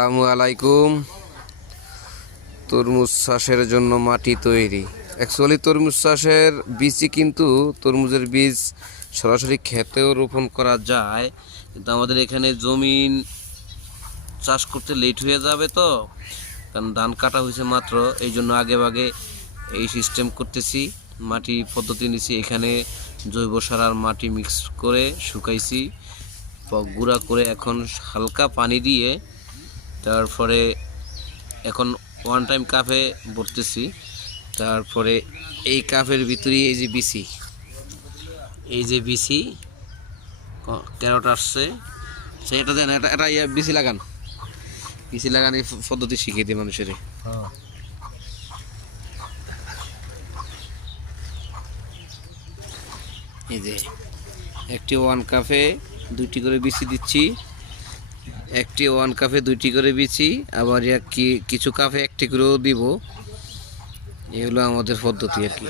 আসসালামু আলাইকুম। তরমুজ চাষের জন্য মাটি তৈরি। অ্যাকচুয়ালি তরমুজ চাষের বীজই কিন্তু তরমুজের বীজ সরাসরি ক্ষেতেও রোপণ করা যায়, কিন্তু আমাদের এখানে জমিন চাষ করতে লেট হয়ে যাবে, তো কারণ ধান কাটা হয়েছে মাত্র, এই জন্য আগে ভাগে এই সিস্টেম করতেছি। মাটি পদ্ধতি নিছি, এখানে জৈব সার আর মাটি মিক্স করে শুকাইছি, গুঁড়া করে এখন হালকা পানি দিয়ে তারপরে এখন ওয়ান টাইম কাপে ভরতেছি। তারপরে এই কাপের ভিতরে এই যে বিসি ক্যারট আসছে, সেটা দেন, এটা বিসি লাগান, বিসি লাগান এই পদ্ধতি শিখিয়ে দিই মানুষের। এই যে একটি ওয়ান কাপে 2টি করে বিচি দিচ্ছি, একটি ওয়ান কাপে 2টি করে বিচি, আবার কিছু কাপে 1টি করেও দিব। এগুলো আমাদের পদ্ধতি আর কি।